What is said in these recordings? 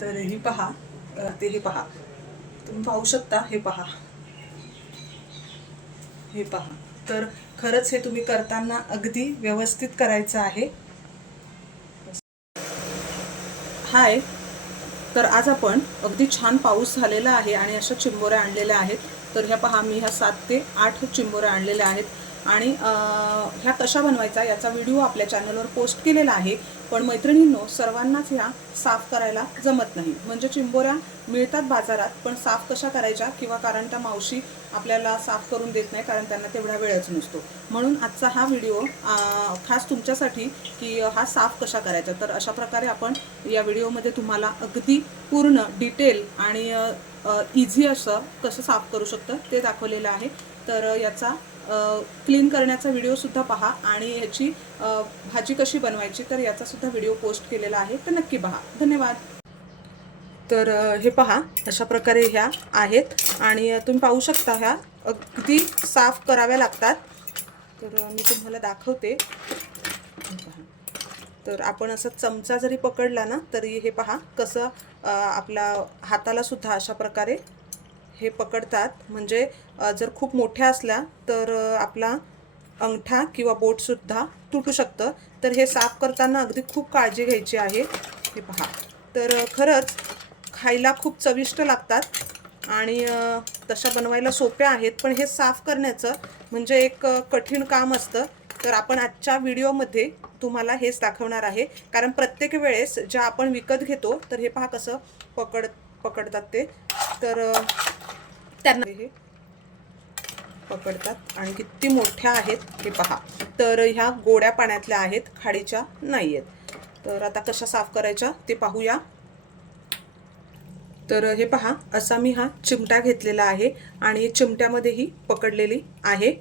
तर ही पहा ते हे पहा. तुम्ही पाहू शकता हे पहा. हे पहा. तर खरंच हे तुम्ही करताना अगदी व्यवस्थित करायचं आहे. हाय. तर आज आपण अगदी छान पाऊस झालेला आहे आणि अशा चिंबोऱ्या आणलेल्या आहेत. तर ह्या पहा मी ह्या सात ते आठ चिंबोऱ्या आणलेल्या आहेत. आणि ह्या कशा बनवायचा याचा व्हिडिओ आपल्या चॅनलवर पोस्ट केलेला आहे. पण मैत्रिणींनो सर्वांनाच ह्या साफ करायला जमत नाही. म्हणजे चिंबोऱ्या मिळतात बाजारात पण साफ कशा करायच्या किंवा कारण त्या मावशी आपल्याला साफ करून देत नाही कारण त्यांना तेवढा वेळच नसतो. म्हणून आजचा हा व्हिडिओ खास तुमच्यासाठी की हा साफ कशा करायचा? तर अशा प्रकारे आपण या व्हिडिओमध्ये तुम्हाला अगदी पूर्ण डिटेल आणि इझी असं कसं साफ करू शकतं ते दाखवलेलं आहे. तर याचा क्लीन करण्याचा व्हिडिओसुद्धा पहा आणि ह्याची भाजी कशी बनवायची तर याचासुद्धा व्हिडिओ पोस्ट केलेला आहे. तर नक्की पहा. धन्यवाद. तर हे पहा. अशा प्रकारे ह्या आहेत आणि तुम्ही पाहू शकता ह्या. अगदी साफ कराव्या लागतात. तर मी तुम्हाला दाखवते. तर आपण असं चमचा जरी पकडला ना तरी हे पहा कसं आपला हातालासुद्धा अशा प्रकारे हे पकडतात. म्हणजे जर खूप मोठ्या असल्या तर आपला अंगठा किंवा बोटसुद्धा तुटू शकतं. तर हे साफ करताना अगदी खूप काळजी घ्यायची आहे. हे पहा. तर खरंच खायला खूप चविष्ट लागतात आणि तशा बनवायला सोप्या आहेत. पण हे साफ करण्याचं म्हणजे एक कठीण काम असतं. तर आपण आजच्या व्हिडिओमध्ये तुम्हाला हेच दाखवणार आहे. कारण प्रत्येक वेळेस ज्या आपण विकत घेतो तर हे पहा कसं पकड पकडतात ते. तर त्यांना हे पकडतात आणि किती मोठ्या आहेत हे पहा. तर ह्या गोड्या पाण्यातल्या आहेत खाडीच्या नाही आहेत तर आता कशा साफ करायच्या ते पाहूया. तर हे पहा असा मी हा चिमटा घेतलेला आहे आणि चिमट्यामध्येही पकडलेली आहे.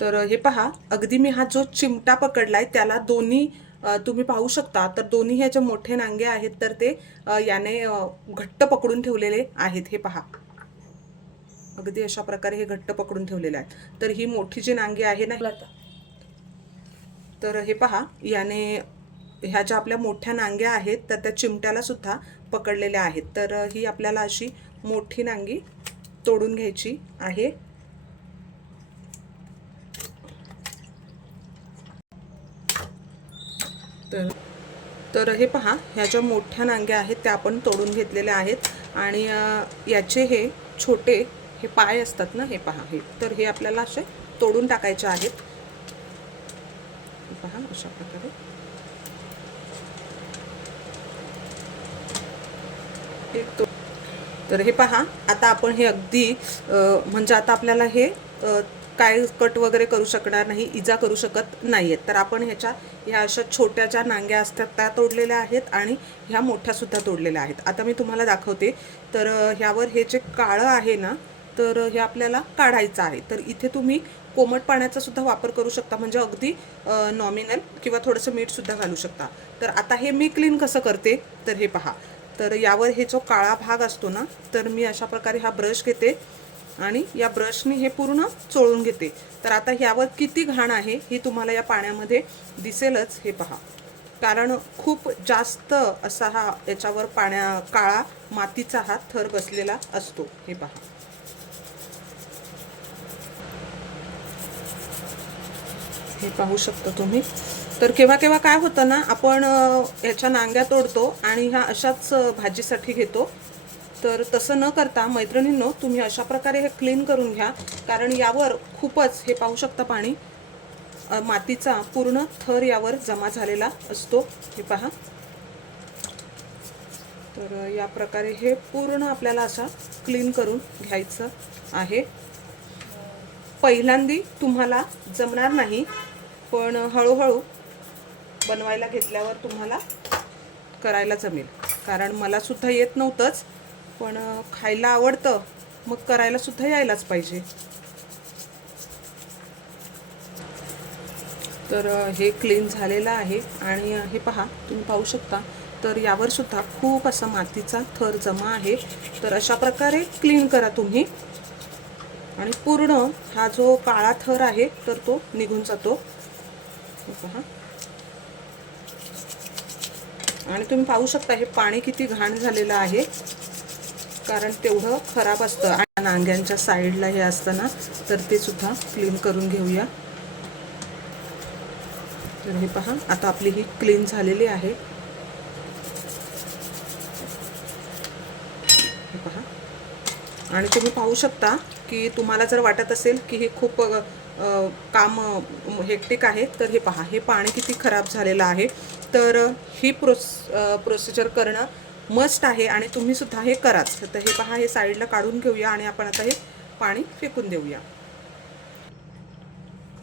तर हे पहा अगदी मी हा जो चिमटा पकडलाय त्याला दोन्ही तुम्ही पाहू शकता. तर दोन्ही ह्याचे मोठे नांगे आहेत तर ते याने घट्ट पकडून ठेवलेले आहेत. हे पहा. अगदी अशा प्रकारे हे घट्ट पकडून ठेवलेले आहेत. तर ही मोठी जी नांगी आहे ना तर हे पहा. याने ह्या ज्या आपल्या मोठ्या नांग्या आहेत तर त्या चिमट्याला सुद्धा पकडलेल्या आहेत. तर ही आपल्याला अशी मोठी नांगी तोडून घ्यायची आहे. तर तर हे पहा ह्या ज्या मोठ्या नांग्या आहेत त्या आपण तोडून घेतलेल्या आहेत. आणि याचे हे छोटे हे पाय असतात ना हे पहा हे. तर हे आपल्याला असे तोडून टाकायचे आहेत. पहा अशा प्रकारे. एक तो तर हे पहा आता आपण हे अगदी म्हणजे आता आपल्याला हे काय कट वगैरे करू शकणार नाही इजा करू शकत नाही आहेत तर आपण ह्याच्या ह्या अशा छोट्या ज्या नांग्या असतात त्या तोडलेल्या आहेत आणि ह्या मोठ्यासुद्धा तोडलेल्या आहेत. आता मी तुम्हाला दाखवते. तर ह्यावर हे जे काळं आहे ना तर हे आपल्याला काढायचं आहे. तर इथे तुम्ही कोमट पाण्याचा सुद्धा वापर करू शकता. म्हणजे अगदी नॉमिनल किंवा थोडंसं मीठसुद्धा घालू शकता. तर आता हे मी क्लीन कसं करते? तर हे पहा. तर यावर हे जो काळा भाग असतो ना तर मी अशा प्रकारे हा ब्रश घेते. आणि या ब्रशने हे पूर्ण चोळून घेते. तर आता ह्यावर किती घाण आहे हे तुम्हाला या पाण्यामध्ये दिसेलच हे पहा. कारण खूप जास्त असा हा याच्यावर पाण्या काळा मातीचा हा थर बसलेला असतो हे पहा. हे पाहू शकता तुम्ही. तर केव्हा केव्हा काय होतं ना आपण याच्या ह्याच्या नांग्या तोडतो आणि ह्या अशाच भाजीसाठी घेतो. तर तसं न करता मैत्रिणींनो तुम्ही अशा प्रकारे हे क्लीन करून घ्या. कारण यावर खूपच हे पाहू शकता पाणी मातीचा पूर्ण थर यावर जमा झालेला असतो. हे पहा. तर या प्रकारे हे पूर्ण आपल्याला असा क्लीन करून घ्यायचं आहे. पहिल्यांदी तुम्हाला जमणार नाही पण हळूहळू बनवायला घेतल्यावर तुम्हाला करायला जमेल. कारण मला सुद्धा येत नव्हतंच पण खायला आवडतं मग करायला सुद्धा यायलाच पाहिजे. तर हे क्लीन झालेलं आहे आणि हे पहा तुम्ही पाहू शकता. तर यावर सुद्धा खूप असा मातीचा थर जमा आहे. तर अशा प्रकारे क्लीन करा तुम्ही. आणि पूर्ण हा जो काळा थर आहे तर तो निघून जातो. पहा. आणि तुम्ही पाहू शकता हे पाणी किती घाण झालेलं आहे. कारण तेवढं खराब असतं. आणि नांग्यांच्या साईडला हे असतं ना तर ते सुद्धा क्लीन करून घेऊया. तर हे पहा आता आपली ही क्लीन झालेली आहे. हे पहा. आणि तुम्ही पाहू शकता की तुम्हाला जर वाटत असेल की हे खूप काम हेक्टिक आहे तर हे पहा हे पाणी किती खराब झालेलं आहे. तर ही प्रोस प्रोसिजर करणं मस्ट आहे आणि तुम्ही सुद्धा हे कराच. तर हे पहा हे साईडला काढून घेऊया आणि आपण आता हे पाणी फेकून देऊया.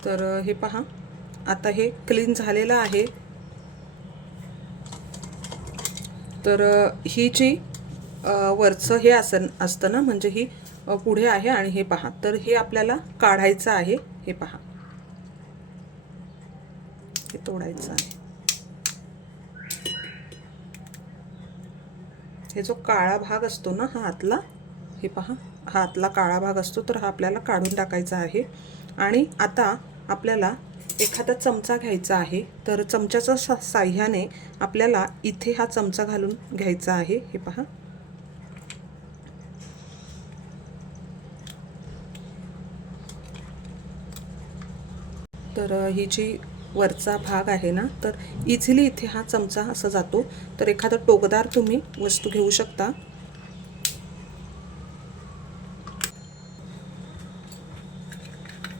तर हे पहा आता हे क्लीन झालेलं आहे. तर ही जी वरचं हे असं असतं ना म्हणजे ही पुढे आहे आणि हे पहा तर हे आपल्याला काढायचं आहे. हे पहा. हे तोडायचं आहे. हे जो काळा भाग असतो ना हा आतला हे पहा हा आतला काळा भाग असतो तर हा आपल्याला काढून टाकायचा आहे. आणि आता आपल्याला एखादा चमचा घ्यायचा आहे तर चमच्याच्या सा- साह्याने आपल्याला इथे हा चमचा घालून घ्यायचा आहे. हे पहा. तर ही जी वरचा भाग आहे ना तर इझिली इथे हा चमचा असा जातो. तर एखादं टोकदार तुम्ही वस्तू घेऊ शकता.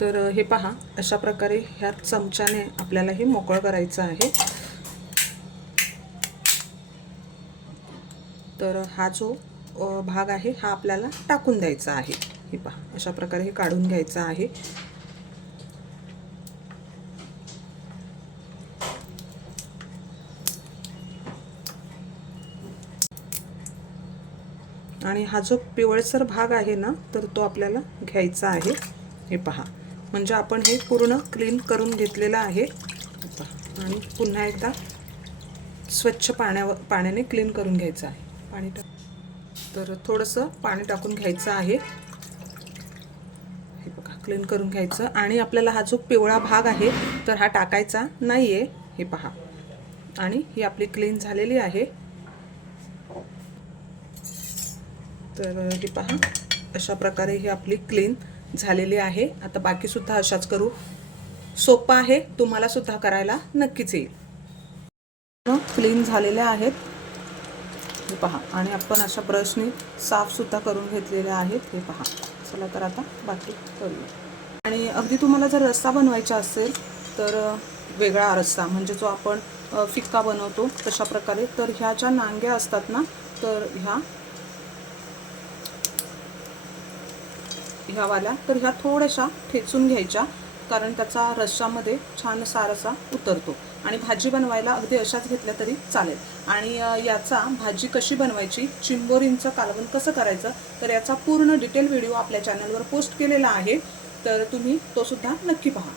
तर हे पहा अशा प्रकारे ह्या चमच्याने आपल्याला हे मोकळं करायचं आहे. तर हा जो भाग आहे हा आपल्याला टाकून द्यायचा आहे. हे पहा अशा प्रकारे हे काढून घ्यायचं आहे. आणि हा जो पिवळसर भाग आहे ना तर तो आपल्याला घ्यायचा आहे. हे पहा. म्हणजे आपण हे पूर्ण क्लीन करून घेतलेलं आहे. पहा आणि पुन्हा एकदा स्वच्छ पाण्यावर पाण्याने क्लीन करून घ्यायचं आहे. पाणी टाक तर थोडंसं पाणी टाकून घ्यायचं आहे. हे बघा क्लीन करून घ्यायचं. आणि आपल्याला हा जो पिवळा भाग आहे तर हा टाकायचा नाही आहे हे पहा. आणि ही आपली क्लीन झालेली आहे. तर हे पहा. अशा प्रकारे ही आपली क्लीन झालेली आहे. आता बाकीसुद्धा अशाच करू. सोपं आहे. तुम्हाला सुद्धा करायला नक्कीच येईल. क्लीन झालेल्या आहेत. हे पहा. आणि आपण अशा ब्रशने साफसुद्धा करून घेतलेल्या आहेत. हे पहा. चला तर आता बाकी करूया. आणि अगदी तुम्हाला जर रस्सा बनवायचा असेल तर वेगळा रस्सा म्हणजे जो आपण फिक्का बनवतो तशा प्रकारे तर ह्या ज्या नांग्या असतात ना तर ह्या ह्यावाल्या तर ह्या थोड्याशा ठेचून घ्यायच्या कारण त्याचा रश्शामध्ये छान सारसा उतरतो. आणि भाजी बनवायला अगदी अशाच घेतल्या तरी चालेल. आणि याचा भाजी कशी बनवायची चिंबोरींचं कालवण कसं करायचं तर याचा पूर्ण डिटेल व्हिडिओ आपल्या चॅनलवर पोस्ट केलेला आहे. तर तुम्ही तो सुद्धा नक्की पहा.